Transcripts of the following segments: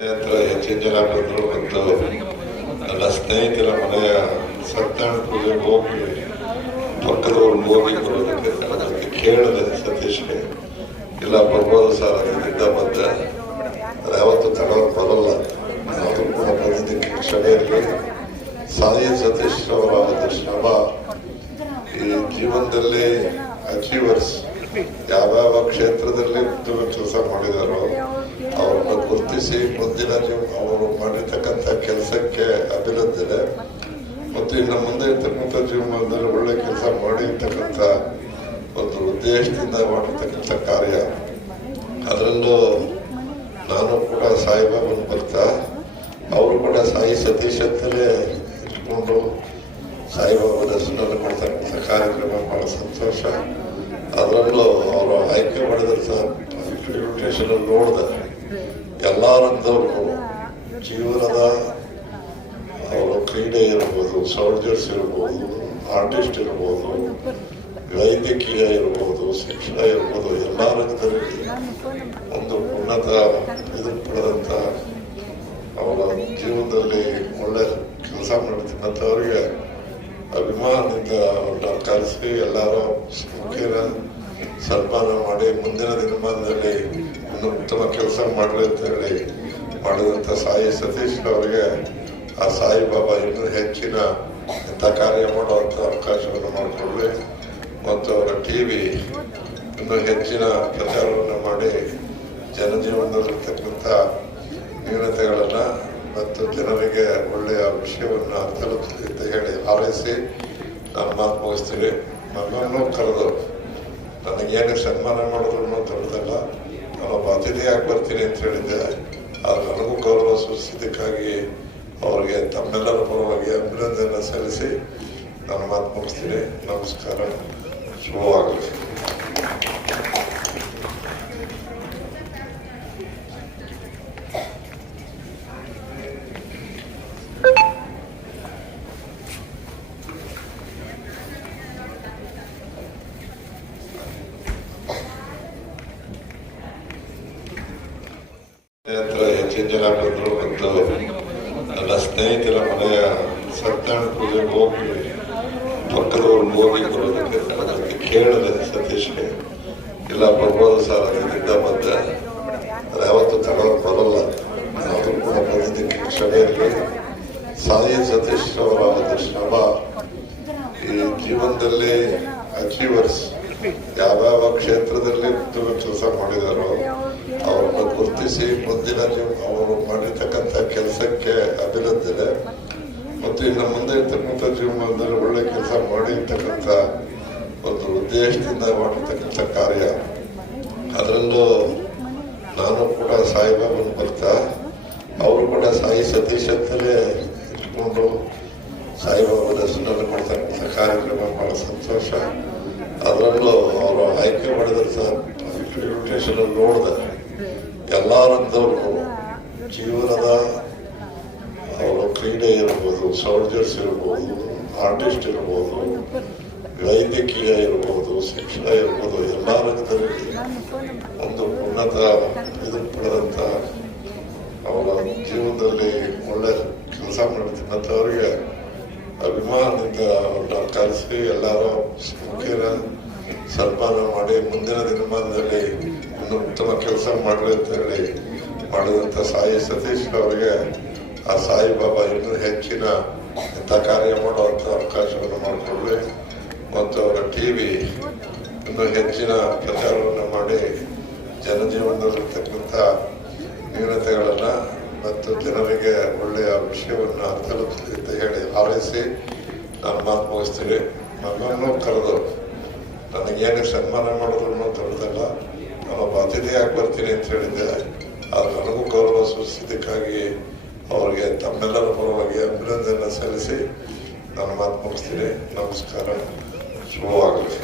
ಹತ್ರ ಹೆಚ್ಚಿನ ಜನ ಬಂದರು ಮತ್ತು ನನ್ನ ಸ್ನೇಹಿತರ ಮನೆಯ ಸತ್ಯನಾರಾಯಣ ಪೂಜೆಗೆ ಹೋಗಿ ಪಕ್ಕದವ್ರು ಹೋಗಿ ಬರೋದಕ್ಕೆ ಅದಕ್ಕೆ ಕೇಳಿದೆ ಸತೀಶ್ಗೆ. ಇಲ್ಲ ಬರ್ಬೋದು ಸರ್, ಅದರಿಂದ ಬಂದೆ, ಅದು ಯಾವತ್ತೂ ತಗೊಳಕ್ ಬರಲ್ಲ. ನಾವು ಕೂಡ ಬಂದಿದ್ದಕ್ಕೆ ಕ್ಷಣೆಯಲ್ಲಿ ಸಾಯಿ ಸತೀಶ್ ಅವರ ಒಂದು ಶ್ರಮ ಈ ಜೀವನದಲ್ಲಿ ಅಚೀವರ್ಸ್ ಯಾವ್ಯಾವ ಕ್ಷೇತ್ರದಲ್ಲಿ ಉತ್ತಮ ಕೆಲಸ ಮಾಡಿದಾರೋ ಅವ್ರನ್ನ ಗುರುತಿಸಿ ಮುಂದಿನ ಅವರು ಮಾಡಿರ್ತಕ್ಕಂಥ ಕೆಲಸಕ್ಕೆ ಅಭಿನಂದನೆ ಮತ್ತು ಇನ್ನು ಮುಂದೆ ಇರ್ತಕ್ಕಂಥ ಜೀವನದಲ್ಲಿ ಒಳ್ಳೆ ಕೆಲಸ ಮಾಡಿರ್ತಕ್ಕಂಥ ಒಂದು ಉದ್ದೇಶದಿಂದ ಮಾಡಿರ್ತಕ್ಕಂಥ ಕಾರ್ಯ. ಅದರಲ್ಲೂ ನಾನು ಕೂಡ ಸಾಯಿಬಾಬನ ಭಕ್ತ, ಅವರು ಕೂಡ ಸಾಯಿ ಸತೀಶ್ ಅಂತಲೇ ಇಟ್ಕೊಂಡು ಸಾಯಿಬಾಬನ ಹೆಸರಲ್ಲಿ ಮಾಡ್ತಕ್ಕಂಥ ಕಾರ್ಯಕ್ರಮ ಬಹಳ ಸಂತೋಷ. ಅದರಲ್ಲೂ ಅವರು ಆಯ್ಕೆ ಮಾಡಿದಂಥ ಇನ್ವಿಟೇಷನ್ ನೋಡಿದೆ ಎಲ್ಲರಂಥವ್ರು ಜೀವನದ ಅವರು ಕ್ರೀಡೆ ಇರ್ಬೋದು, ಸೋಲ್ಜರ್ಸ್ ಇರ್ಬೋದು, ಆರ್ಟಿಸ್ಟ್ ಇರ್ಬೋದು, ವೈದ್ಯಕೀಯ ಇರ್ಬೋದು, ಶಿಕ್ಷಣ ಇರ್ಬೋದು, ಎಲ್ಲ ರಂಗದಲ್ಲಿ ಒಂದು ಉನ್ನತ ಇದು ಪಡೆದಂಥ ಅವರ ಜೀವನದಲ್ಲಿ ಒಳ್ಳೆ ಕೆಲಸ ಮಾಡ್ತಕ್ಕಂಥವ್ರಿಗೆ ಅಭಿಮಾನದಿಂದ ಅವ್ರನ್ನ ಕರೆಸಿ ಎಲ್ಲರೂ ಮುಖ್ಯನ ಸನ್ಮಾನ ಮಾಡಿ ಮುಂದಿನ ದಿನಮಾನದಲ್ಲಿ ಇನ್ನು ಉತ್ತಮ ಕೆಲಸ ಮಾಡಲಿ ಅಂತ ಹೇಳಿ ಮಾಡಿದಂಥ ಸಾಯಿ ಸತೀಶ್ ಅವರಿಗೆ ಆ ಸಾಯಿಬಾಬಾ ಇನ್ನೂ ಹೆಚ್ಚಿನ ಇಂಥ ಕಾರ್ಯ ಮಾಡುವಂಥ ಅವಕಾಶವನ್ನು ಮಾಡಿಕೊಳ್ಳಿ ಮತ್ತು ಅವರ ಟಿವಿ ಇನ್ನೂ ಹೆಚ್ಚಿನ ಪ್ರಚಾರವನ್ನು ಮಾಡಿ ಜನಜೀವನದಲ್ಲಿರ್ತಕ್ಕಂಥ ನ್ಯೂನತೆಗಳನ್ನು ಮತ್ತು ಜನರಿಗೆ ಒಳ್ಳೆಯ ವಿಷಯವನ್ನು ತಲುಪಲಿ ಅಂತ ಹೇಳಿ ಹಾರೈಸಿ ನಾನು ಮಾತು ಮುಗಿಸ್ತೀನಿ. ನನ್ನನ್ನು ಕರೆದು ನನಗೇನು ಸನ್ಮಾನ ಮಾಡಿದ್ರು ದೊಡ್ಡದಲ್ಲ, ನಾನೊಬ್ಬ ಅತಿಥಿಯಾಗಿ ಬರ್ತೀನಿ ಅಂತ ಹೇಳಿದ್ದೆ. ಅದು ನನಗೂ ಗೌರವ ಸೂಚಿಸಿದ್ದಕ್ಕಾಗಿ ಅವರಿಗೆ ತಮ್ಮೆಲ್ಲರ ಪರವಾಗಿ ಅಭಿನಂದನೆ ಸಲ್ಲಿಸಿ ನಾನು ಮಾತು ಮುಗಿಸ್ತೀನಿ. ನಮಸ್ಕಾರ, ಶುಭವಾಗಲಿ. ಹತ್ರ ಹೆಚ್ಚಿನ ಜನ ಬಂದರು ಮತ್ತು ನನ್ನ ಸ್ನೇಹಿತರ ಮನೆಯ ಸತ್ಯನಾರಾಯಣ ಪೂಜೆಗೆ ಹೋಗಿ ಪಕ್ಕದವ್ರು ಹೋಗಿ ಬರೋದಕ್ಕೆ ಅದಕ್ಕೆ ಕೇಳಿದೆ ಸತೀಶ್ಗೆ. ಇಲ್ಲ ಬರ್ಬೋದು ಸರ್, ಅದರಿಂದ ಬಂದೆ, ಅದು ಯಾವತ್ತೂ ತಗೊಳಕ್ ಬರಲ್ಲ. ನಾವು ಕೂಡ ಬಂದಿದ್ದಕ್ಕೆ ಕ್ಷಣೆಯಲ್ಲಿ ಸಾಯಿ ಸತೀಶ್ ಅವರ ಒಂದು ಶ್ರಮ ಈ ಜೀವನದಲ್ಲಿ ಅಚೀವರ್ಸ್ ಯಾವ್ಯಾವ ಕ್ಷೇತ್ರದಲ್ಲಿ ಉತ್ತಮ ಕೆಲಸ ಮಾಡಿದಾರೋ ಅವ್ರನ್ನ ಗುರುತಿಸಿ ಮುಂದಿನ ಅವರು ಮಾಡಿರ್ತಕ್ಕಂಥ ಕೆಲಸಕ್ಕೆ ಅಭಿನಂದನೆ ಮತ್ತು ಇನ್ನು ಮುಂದೆ ಇರ್ತಕ್ಕಂಥ ಜೀವನದಲ್ಲಿ ಒಳ್ಳೆ ಕೆಲಸ ಮಾಡಿರ್ತಕ್ಕಂಥ ಒಂದು ಉದ್ದೇಶದಿಂದ ಮಾಡಿರ್ತಕ್ಕಂಥ ಕಾರ್ಯ. ಅದರಲ್ಲೂ ನಾನು ಕೂಡ ಸಾಯಿಬಾಬನ ಭಕ್ತ, ಅವರು ಕೂಡ ಸಾಯಿ ಸತೀಶ್ ಅಂತಲೇ ಇಟ್ಕೊಂಡು ಸಾಯಿಬಾಬನ ಹೆಸರಲ್ಲಿ ಮಾಡ್ತಕ್ಕಂಥ ಕಾರ್ಯಕ್ರಮ ಬಹಳ ಸಂತೋಷ. ಅದರಲ್ಲೂ ಅವರು ಆಯ್ಕೆ ಮಾಡಿದಂಥ ಇನ್ವಿಟೇಷನ್ ನೋಡಿದೆ ಎಲ್ಲರಂಥವ್ರು ಜೀವನದ ಅವರು ಕ್ರೀಡೆ ಇರ್ಬೋದು, ಸೋಲ್ಜರ್ಸ್ ಇರ್ಬೋದು, ಆರ್ಟಿಸ್ಟ್ ಇರ್ಬೋದು, ವೈದ್ಯಕೀಯ ಇರ್ಬೋದು, ಶಿಕ್ಷಣ ಇರ್ಬೋದು, ಎಲ್ಲ ರಂಗದಲ್ಲಿ ಒಂದು ಉನ್ನತ ಇದು ಪಡೆದಂಥ ಅವರ ಜೀವನದಲ್ಲಿ ಒಳ್ಳೆ ಕೆಲಸ ಮಾಡ್ತಕ್ಕಂಥವ್ರಿಗೆ ಅಭಿಮಾನದಿಂದ ಅವ್ರನ್ನ ಕರೆಸಿ ಎಲ್ಲರೂ ಮುಖ್ಯನ ಸನ್ಮಾನ ಮಾಡಿ ಮುಂದಿನ ದಿನಮಾನದಲ್ಲಿ ಇನ್ನು ಉತ್ತಮ ಕೆಲಸ ಮಾಡಲಿ ಅಂತ ಹೇಳಿ ಮಾಡಿದಂಥ ಸಾಯಿ ಸತೀಶ್ ಅವರಿಗೆ ಆ ಸಾಯಿಬಾಬಾ ಇನ್ನೂ ಹೆಚ್ಚಿನ ಇಂಥ ಕಾರ್ಯ ಮಾಡುವಂಥ ಅವಕಾಶವನ್ನು ಮಾಡಿಕೊಳ್ಳಿ ಮತ್ತು ಅವರ ಟಿವಿ ಇನ್ನೂ ಹೆಚ್ಚಿನ ಪ್ರಚಾರವನ್ನು ಮಾಡಿ ಜನಜೀವನದಲ್ಲಿರ್ತಕ್ಕಂಥ ನ್ಯೂನತೆಗಳನ್ನು ಮತ್ತು ಜನರಿಗೆ ಒಳ್ಳೆಯ ವಿಷಯವನ್ನು ತಲುಪಲಿ ಅಂತ ಹೇಳಿ ಹಾರೈಸಿ ನಾನು ಮಾತು ಮುಗಿಸ್ತೀನಿ. ನನ್ನನ್ನು ಕರೆದು ನನಗೇನು ಸನ್ಮಾನ ಮಾಡಿದ್ರು ದೊಡ್ಡದಲ್ಲ, ನಾನೊಬ್ಬ ಅತಿಥಿಯಾಗಿ ಬರ್ತೀನಿ ಅಂತ ಹೇಳಿದ್ದೆ. ಅದು ನನಗೂ ಗೌರವ ಸೂಚಿಸಿದ್ದಕ್ಕಾಗಿ ಅವರಿಗೆ ತಮ್ಮೆಲ್ಲರ ಪರವಾಗಿ ಅಭಿನಂದನೆ ಸಲ್ಲಿಸಿ ನಾನು ಮಾತು ಮುಗಿಸ್ತೀನಿ. ನಮಸ್ಕಾರ, ಶುಭವಾಗಲಿ.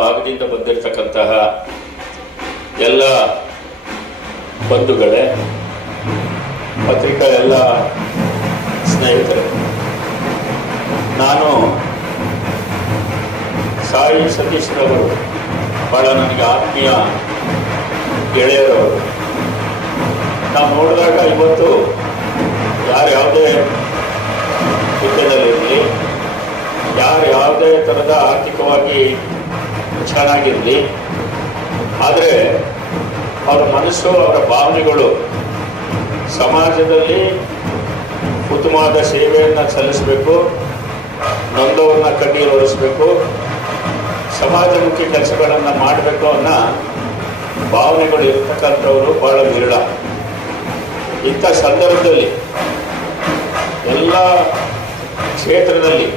ಭಾಗದಿಂದ ಬಂದಿರತಕ್ಕಂತಹ ಎಲ್ಲ ಬಂಧುಗಳೇ, ಪತ್ರಿಕಾ ಎಲ್ಲ ಸ್ನೇಹಿತರೆ, ನಾನು ಸಾಯಿ ಸತೀಶ್ರವರು ಬಹಳ ನನಗೆ ಆತ್ಮೀಯ ಗೆಳೆಯರವರು. ನಾವು ನೋಡಿದಾಗ ಇವತ್ತು ಯಾರು ಯಾವುದೇ ಹುದ್ದೆದಲ್ಲಿರಲಿ, ಯಾರು ಯಾವುದೇ ಥರದ ಆರ್ಥಿಕವಾಗಿ ಚೆನ್ನಾಗಿರಲಿ, ಆದರೆ ಅವರ ಮನಸ್ಸು, ಅವರ ಭಾವನೆಗಳು ಸಮಾಜದಲ್ಲಿ ಉತ್ತಮವಾದ ಸೇವೆಯನ್ನು ಸಲ್ಲಿಸಬೇಕು, ನೊಂದವ್ರನ್ನ ಕಣ್ಣೀರು ಒರೆಸಬೇಕು, ಸಮಾಜಮುಖಿ ಕೆಲಸಗಳನ್ನು ಮಾಡಬೇಕು ಅನ್ನೋ ಭಾವನೆಗಳು ಇರ್ತಕ್ಕಂಥವರು ಬಹಳ ವಿರಳ. ಇಂಥ ಸಂದರ್ಭದಲ್ಲಿ ಎಲ್ಲ ಕ್ಷೇತ್ರದಲ್ಲಿ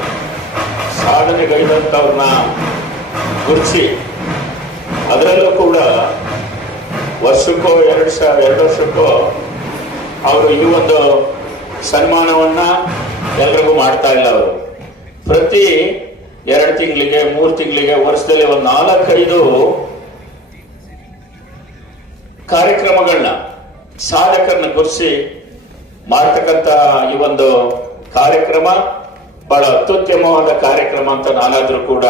ಸಾಧನೆಗೈದಂಥವ್ರನ್ನ ಗುರುತಿಸಿ, ಅದರಲ್ಲೂ ಕೂಡ ವರ್ಷಕ್ಕೋ 2 ವರ್ಷಕ್ಕೋ ಅವರು ಈ ಒಂದು ಸನ್ಮಾನವನ್ನು ಎಲ್ರಿಗೂ ಮಾಡ್ತಾ ಇಲ್ಲ. ಅವರು ಪ್ರತಿ 2 ತಿಂಗಳಿಗೆ 3 ತಿಂಗಳಿಗೆ ವರ್ಷದಲ್ಲಿ ಒಂದು 4-5 ಕಾರ್ಯಕ್ರಮಗಳನ್ನ ಸಾಧಕರನ್ನ ಗುರುತಿಸಿ ಮಾಡ್ತಕ್ಕಂಥ ಈ ಒಂದು ಕಾರ್ಯಕ್ರಮ ಬಹಳ ಅತ್ಯುತ್ತಮವಾದ ಕಾರ್ಯಕ್ರಮ ಅಂತ ನಾನಾದ್ರೂ ಕೂಡ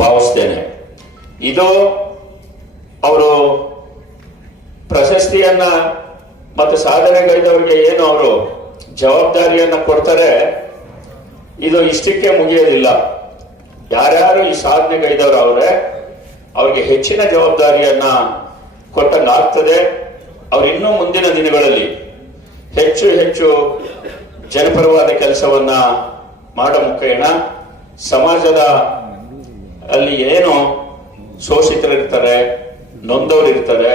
ಭಾವಿಸ್ತೇನೆ. ಇದು ಅವರು ಪ್ರಶಸ್ತಿಯನ್ನ ಮತ್ತು ಸಾಧನೆಗೈದವರಿಗೆ ಏನು ಅವರು ಜವಾಬ್ದಾರಿಯನ್ನ ಕೊಡ್ತಾರೆ, ಇದು ಇಷ್ಟಕ್ಕೆ ಮುಗಿಯೋದಿಲ್ಲ. ಯಾರ್ಯಾರು ಈ ಸಾಧನೆಗೈದವರು ಅವ್ರಿಗೆ ಹೆಚ್ಚಿನ ಜವಾಬ್ದಾರಿಯನ್ನ ಕೊಟ್ಟಂಗಾಗ್ತದೆ. ಅವ್ರು ಇನ್ನೂ ಮುಂದಿನ ದಿನಗಳಲ್ಲಿ ಹೆಚ್ಚು ಹೆಚ್ಚು ಜನಪರವಾದ ಕೆಲಸವನ್ನ ಮಾಡೋ ಮುಖೇನ ಸಮಾಜದ ಅಲ್ಲಿ ಏನು ಶೋಷಿತರಿರ್ತಾರೆ, ನೊಂದವರಿರ್ತಾರೆ,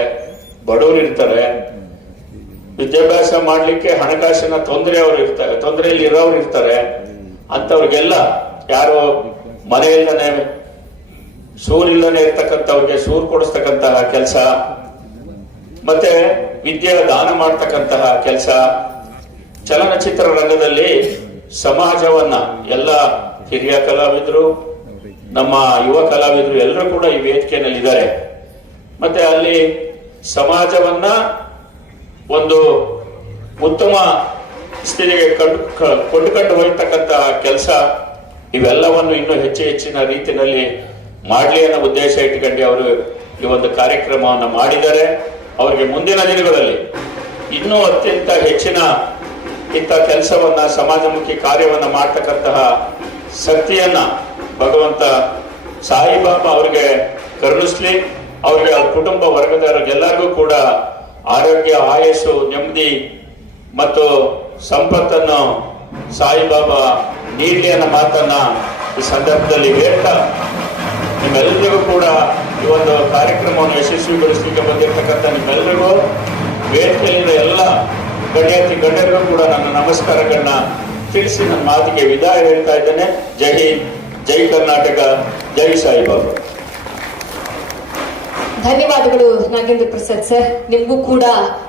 ಬಡವರಿರ್ತಾರೆ, ವಿದ್ಯಾಭ್ಯಾಸ ಮಾಡಲಿಕ್ಕೆ ಹಣಕಾಸಿನ ತೊಂದರೆಯಲ್ಲಿ ಇರೋರು ಇರ್ತಾರೆ, ಅಂಥವ್ರಿಗೆಲ್ಲ ಯಾರು ಮನೆಯಿಲ್ಲದೆ ಸೂರಿಲ್ಲದೆ ಇರ್ತಕ್ಕಂಥವ್ರಿಗೆ ಸೂರು ಕೊಡಿಸ್ತಕ್ಕಂತಹ ಕೆಲಸ, ಮತ್ತೆ ವಿದ್ಯೆ ದಾನ ಮಾಡ್ತಕ್ಕಂತಹ ಕೆಲಸ, ಚಲನಚಿತ್ರ ರಂಗದಲ್ಲಿ ಸಮಾಜವನ್ನ ಎಲ್ಲ ಹಿರಿಯ ಕಲಾವಿದರು, ನಮ್ಮ ಯುವ ಕಲಾವಿದರು ಎಲ್ಲರೂ ಕೂಡ ಈ ವೇದಿಕೆಯಲ್ಲಿದ್ದಾರೆ. ಮತ್ತೆ ಅಲ್ಲಿ ಸಮಾಜವನ್ನ ಒಂದು ಉತ್ತಮ ಸ್ಥಿತಿಗೆ ಕೊಂಡುಕೊಂಡು ಹೋಗ್ತಕ್ಕಂತಹ ಕೆಲಸ, ಇವೆಲ್ಲವನ್ನು ಇನ್ನೂ ಹೆಚ್ಚಿನ ರೀತಿಯಲ್ಲಿ ಮಾಡಲಿ ಅನ್ನೋ ಉದ್ದೇಶ ಇಟ್ಕೊಂಡು ಅವರು ಈ ಒಂದು ಕಾರ್ಯಕ್ರಮವನ್ನು ಮಾಡಿದ್ದಾರೆ. ಅವರಿಗೆ ಮುಂದಿನ ದಿನಗಳಲ್ಲಿ ಇನ್ನೂ ಅತ್ಯಂತ ಹೆಚ್ಚಿನ ಇಂಥ ಕೆಲಸವನ್ನ, ಸಮಾಜಮುಖಿ ಕಾರ್ಯವನ್ನ ಮಾಡ್ತಕ್ಕಂತಹ ಶಕ್ತಿಯನ್ನ ಭಗವಂತ ಸಾಯಿಬಾಬಾ ಅವರಿಗೆ ಕರುಣಿಸ್ಲಿ. ಅವರಿಗೆ ಅವ್ರ ಕುಟುಂಬ ವರ್ಗದವರಿಗೆಲ್ಲರಿಗೂ ಕೂಡ ಆರೋಗ್ಯ, ಆಯಸ್ಸು, ನೆಮ್ಮದಿ ಮತ್ತು ಸಂಪತ್ತನ್ನು ಸಾಯಿಬಾಬಾ ನೀಡಲಿ ಅನ್ನೋ ಮಾತನ್ನ ಈ ಸಂದರ್ಭದಲ್ಲಿ ಹೇಳ್ತಾ, ನಿಮ್ಮೆಲ್ಲರಿಗೂ ಕೂಡ ಈ ಒಂದು ಕಾರ್ಯಕ್ರಮವನ್ನು ಯಶಸ್ವಿಗೊಳಿಸಲಿಕ್ಕೆ ಬಂದಿರತಕ್ಕಂಥ ನಿಮ್ಮೆಲ್ಲರಿಗೂ, ವೇದಿಕೆಯಲ್ಲಿರುವ ಎಲ್ಲ ಗಣ್ಯರಿಗೂ ಕೂಡ ನನ್ನ ನಮಸ್ಕಾರಗಳನ್ನ ತಿಳಿಸಿ ನನ್ನ ಮಾತಿಗೆ ವಿದಾಯ ಹೇಳ್ತಾ ಇದ್ದೇನೆ. ಜೈ ಹಿಂದ್, ಜೈ ಕರ್ನಾಟಕ, ಜೈ ಸಾಯಿಬಾಬಾ. ಧನ್ಯವಾದಗಳು ನಾಗೇಂದ್ರ ಪ್ರಸಾದ್ ಸರ್. ನಿಮಗೂ ಕೂಡ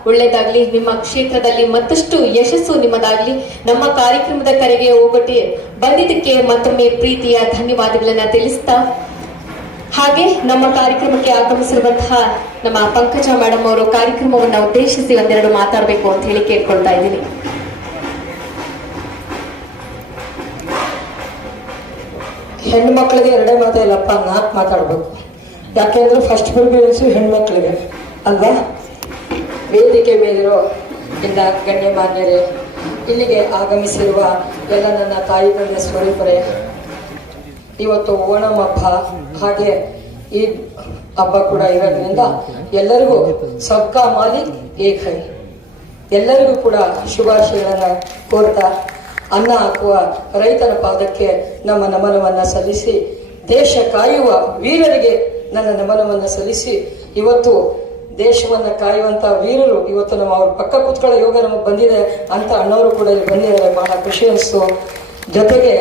ಒಳ್ಳೇದಾಗ್ಲಿ, ನಿಮ್ಮ ಕ್ಷೇತ್ರದಲ್ಲಿ ಮತ್ತಷ್ಟು ಯಶಸ್ಸು ನಿಮ್ಮದಾಗ್ಲಿ. ನಮ್ಮ ಕಾರ್ಯಕ್ರಮದ ಕರೆಗೆ ಹೋಗಟ್ಟಿ ಬಂದಿದ್ದಕ್ಕೆ ಮತ್ತೊಮ್ಮೆ ಪ್ರೀತಿಯ ಧನ್ಯವಾದಗಳನ್ನ ತಿಳಿಸ್ತಾ, ಹಾಗೆ ನಮ್ಮ ಕಾರ್ಯಕ್ರಮಕ್ಕೆ ಆಗಮಿಸಿರುವಂತಹ ನಮ್ಮ ಪಂಕಜ ಮೇಡಮ್ ಅವರು ಕಾರ್ಯಕ್ರಮವನ್ನು ಉದ್ದೇಶಿಸಿ ಒಂದೆರಡು ಮಾತಾಡಬೇಕು ಅಂತ ಹೇಳಿ ಕೇಳ್ಕೊಳ್ತಾ ಇದ್ದೀನಿ. ಹೆಣ್ಣು ಮಕ್ಕಳಿಗೆ 2 ಮಾತಿಲ್ಲಪ್ಪ, 4 ಮಾತಾಡ್ಬೇಕು. ಯಾಕೆಂದ್ರೆ ಫಸ್ಟ್ ಪ್ರಿಫರೆನ್ಸು ಹೆಣ್ಮಕ್ಳಿಗೆ ಅಲ್ವಾ. ವೇದಿಕೆ ಮೇಲಿರೋ ಎಲ್ಲ ಗಣ್ಯಮಾನ್ಯರೇ, ಇಲ್ಲಿಗೆ ಆಗಮಿಸಿರುವ ಎಲ್ಲ ನನ್ನ ತಾಯಿ ತಂದೆ ಸ್ವರೂಪರೇ, ಇವತ್ತು ಓಣಂ ಹಬ್ಬ, ಹಾಗೆ ಈ ಹಬ್ಬ ಕೂಡ ಇರೋದ್ರಿಂದ ಎಲ್ಲರಿಗೂ ಸಬ್ಕಾ ಮಾಲಿಕ್ ಏಕ್ ಹೈ, ಎಲ್ಲರಿಗೂ ಕೂಡ ಶುಭಾಶಯಗಳನ್ನ ಕೋರ್ತಾ, ಅನ್ನ ಹಾಕುವ ರೈತನ ಪಾದಕ್ಕೆ ನಮ್ಮ ನಮನವನ್ನ ಸಲ್ಲಿಸಿ, ದೇಶ ಕಾಯುವ ವೀರರಿಗೆ ನನ್ನ ನಮನವನ್ನ ಸಲ್ಲಿಸಿ, ಇವತ್ತು ದೇಶವನ್ನ ಕಾಯುವಂತ ವೀರರು ಇವತ್ತು ನಮ್ಮ ಅವ್ರ ಪಕ್ಕ ಕೂತ್ಕೊಳ್ಳೋ ಯೋಗ ನಮಗೆ ಬಂದಿದೆ ಅಂತ ಅಣ್ಣವರು ಕೂಡ ಇಲ್ಲಿ ಬಂದಿದ್ದಾರೆ. ಬಹಳ ಖುಷಿ ಅನಿಸ್ತು. ಜೊತೆಗೆ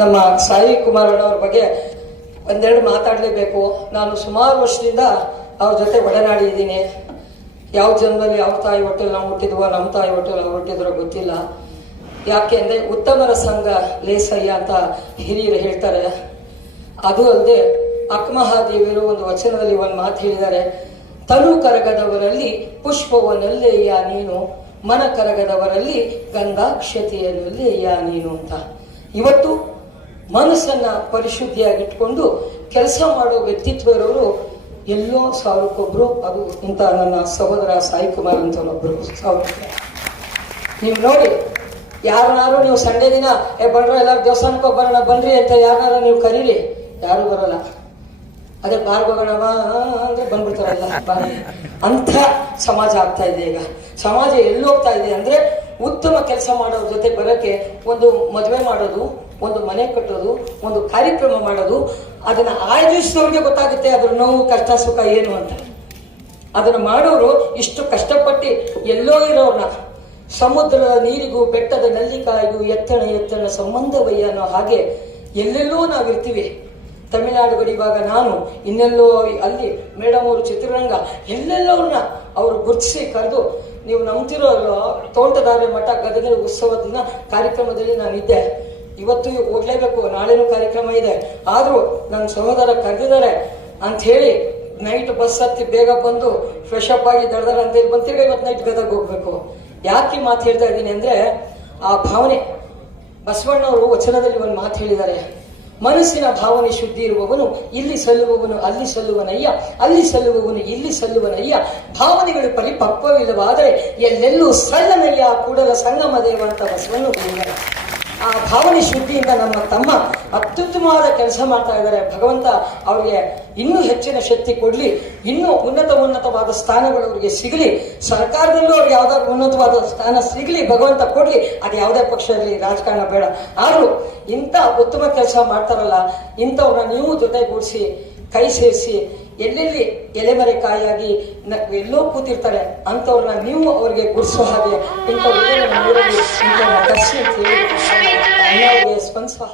ನಮ್ಮ ಸಾಯಿ ಕುಮಾರಣ್ಣವ್ರ ಬಗ್ಗೆ ಒಂದೆರಡು ಮಾತಾಡಲೇಬೇಕು. ನಾನು ಸುಮಾರು ವರ್ಷದಿಂದ ಅವ್ರ ಜೊತೆ ಒಡನಾಡಿದ್ದೀನಿ. ಯಾವ ಜನ್ಮದಲ್ಲಿ ಯಾವ ತಾಯಿ ಹೊಟ್ಟೆಲಿ ನಾವು ಹುಟ್ಟಿದ್ವೋ, ನಮ್ಮ ತಾಯಿ ಹೊಟ್ಟೆಲಿ ನಾವು ಹುಟ್ಟಿದ್ರೋ ಗೊತ್ತಿಲ್ಲ. ಯಾಕೆ ಅಂದರೆ ಉತ್ತಮರ ಸಂಘ ಲೇಸಯ್ಯ ಅಂತ ಹಿರಿಯರು ಹೇಳ್ತಾರೆ. ಅದು ಅಲ್ಲದೆ ಅಕ್ಕಮಹಾದೇವಿಯರು ಒಂದು ವಚನದಲ್ಲಿ ಒಂದು ಮಾತು ಹೇಳಿದ್ದಾರೆ, ತನು ಕರಗದವರಲ್ಲಿ ಪುಷ್ಪವನಲ್ಲೆಯ್ಯ ನೀನು, ಮನ ಕರಗದವರಲ್ಲಿ ಗಂಗಾಕ್ಷತೆಯಲ್ಲೆಯ್ಯ ನೀನು ಅಂತ. ಇವತ್ತು ಮನಸ್ಸನ್ನ ಪರಿಶುದ್ಧಿಯಾಗಿಟ್ಕೊಂಡು ಕೆಲಸ ಮಾಡೋ ವ್ಯಕ್ತಿತ್ವ ಇರೋರು ಎಲ್ಲೋ ಸಾವಿರಕ್ಕೊಬ್ರು. ಅದು ಇಂಥ ನನ್ನ ಸಹೋದರ ಸಾಯಿ ಕುಮಾರ್ ಅಂತವನೊಬ್ರು ಸಾವಿರ. ನೀವು ನೋಡಿ, ಯಾರನ್ನಾರು ನೀವು ಸಂಡೇ ದಿನ ಬಣ್ರ ಎಲ್ಲಾರು ದೇವಸ್ಥಾನಕ್ಕೆ ಬರೋಣ ಬನ್ರಿ ಅಂತ ಯಾರನ್ನಾರ ನೀವು ಕರೀರಿ, ಯಾರು ಬರೋಲ್ಲ. ಅದೇ ಬಾರ್ಗೋಗೋಣವ ಅಂದ್ರೆ ಬಂದ್ಬಿಡ್ತಾರಲ್ಲ. ಅಂತ ಸಮಾಜ ಆಗ್ತಾ ಇದೆ ಈಗ. ಸಮಾಜ ಎಲ್ಲಿ ಹೋಗ್ತಾ ಇದೆ ಅಂದ್ರೆ, ಉತ್ತಮ ಕೆಲಸ ಮಾಡೋರ ಜೊತೆ ಬರೋಕೆ ಒಂದು ಮದುವೆ ಮಾಡೋದು, ಒಂದು ಮನೆ ಕಟ್ಟೋದು, ಒಂದು ಕಾರ್ಯಕ್ರಮ ಮಾಡೋದು, ಅದನ್ನ ಆಯೋಜಿಸಿದವ್ರಿಗೆ ಗೊತ್ತಾಗುತ್ತೆ ಅದ್ರ ನೋವು ಕಷ್ಟ ಸುಖ ಏನು ಅಂತ. ಅದನ್ನ ಮಾಡೋರು ಇಷ್ಟು ಕಷ್ಟಪಟ್ಟು ಎಲ್ಲೋ ಇರೋರ್ನ ಸಮುದ್ರದ ನೀರಿಗೂ ಬೆಟ್ಟದ ನಲ್ಲಿಕಾಯಿಗೂ ಎತ್ತಣ ಸಂಬಂಧವಯ್ಯ ಅನ್ನೋ ಹಾಗೆ ಎಲ್ಲೆಲ್ಲೋ ನಾವಿರ್ತೀವಿ. ತಮಿಳುನಾಡು ಗಡಿಭಾಗ ನಾನು, ಇನ್ನೆಲ್ಲೋ ಅಲ್ಲಿ ಮೇಡಮ್ ಅವರು ಚಿತ್ರರಂಗ, ಎಲ್ಲೆಲ್ಲೋರ್ನ ಅವರು ಗುರುತಿಸಿ ಕರೆದು, ನೀವು ನಂಬ್ತಿರೋ ತೋಟದಾರ್ಯ ಮಠ ಗದಗ ಉತ್ಸವ ದಿನ ಕಾರ್ಯಕ್ರಮದಲ್ಲಿ ನಾನಿದ್ದೆ. ಇವತ್ತು ಹೋಗ್ಲೇಬೇಕು, ನಾಳೆನೂ ಕಾರ್ಯಕ್ರಮ ಇದೆ, ಆದ್ರೂ ನನ್ನ ಸಹೋದರ ಕರೆದಿದ್ದಾರೆ ಅಂತ ಹೇಳಿ ನೈಟ್ ಬಸ್ ಹತ್ತಿ ಬೇಗ ಬಂದು ಫ್ರೆಶ್ ಅಪ್ ಆಗಿ ದಡದರ ಅಂತ ಹೇಳಿ ಬಂತಿರ್ಗ ಇವತ್ತು ನೈಟ್ ಗದಗ ಹೋಗ್ಬೇಕು. ಯಾಕೆ ಮಾತು ಹೇಳ್ತಾ ಇದ್ದೀನಿ ಅಂದ್ರೆ, ಆ ಭಾವನೆ ಬಸವಣ್ಣವರು ವಚನದಲ್ಲಿ ಒಂದು ಮಾತು ಹೇಳಿದ್ದಾರೆ. ಮನಸ್ಸಿನ ಭಾವನೆ ಶುದ್ಧಿ ಇರುವವನು ಇಲ್ಲಿ ಸಲ್ಲುವವನು ಅಲ್ಲಿ ಸಲ್ಲುವನಯ್ಯ, ಅಲ್ಲಿ ಸಲ್ಲುವವನು ಇಲ್ಲಿ ಸಲ್ಲುವನಯ್ಯ. ಭಾವನೆಗಳು ಪರಿಪಕ್ವವಿಲ್ಲವಾದರೆ ಎಲ್ಲೆಲ್ಲೂ ಸಲ್ಲನಯ್ಯ ಕೂಡಲ ಸಂಗಮ ದೇವ ಅಂತ ಬಸವಣ್ಣ ಹೇಳಿದ್ದಾರೆ. ಆ ಭಾವನೆ ಶುದ್ಧಿಯಿಂದ ನಮ್ಮ ತಮ್ಮ ಅತ್ಯುತ್ತಮವಾದ ಕೆಲಸ ಮಾಡ್ತಾ ಇದ್ದಾರೆ. ಭಗವಂತ ಅವರಿಗೆ ಇನ್ನೂ ಹೆಚ್ಚಿನ ಶಕ್ತಿ ಕೊಡ್ಲಿ, ಇನ್ನೂ ಉನ್ನತವಾದ ಸ್ಥಾನಗಳು ಅವರಿಗೆ ಸಿಗಲಿ. ಸರ್ಕಾರದಲ್ಲೂ ಅವ್ರಿಗೆ ಯಾವ್ದಾದ್ರು ಉನ್ನತವಾದ ಸ್ಥಾನ ಸಿಗಲಿ, ಭಗವಂತ ಕೊಡ್ಲಿ. ಅದು ಯಾವುದೇ ಪಕ್ಷ ಇರಲಿ, ರಾಜಕಾರಣ ಬೇಡ. ಆದ್ರೂ ಇಂಥ ಉತ್ತಮ ಕೆಲಸ ಮಾಡ್ತಾರಲ್ಲ, ಇಂಥವ್ರನ್ನ ನೀವು ಜೊತೆಗೂಡಿಸಿ ಕೈ ಸೇರಿಸಿ, ಎಲ್ಲೆಲ್ಲಿ ಎಲೆಮರೆಕಾಯಿಯಾಗಿ ಎಲ್ಲೋ ಕೂತಿರ್ತಾರೆ ಅಂಥವ್ರನ್ನ ನೀವು ಅವ್ರಿಗೆ ಗುಡಿಸೋ ಹಾಗೆ ಇಂಥವ್ರಿಗೆ ಕರ್ಸಿ ಅಂತ ಹೇಳಿ ಸ್ಪಂದಿಸುವ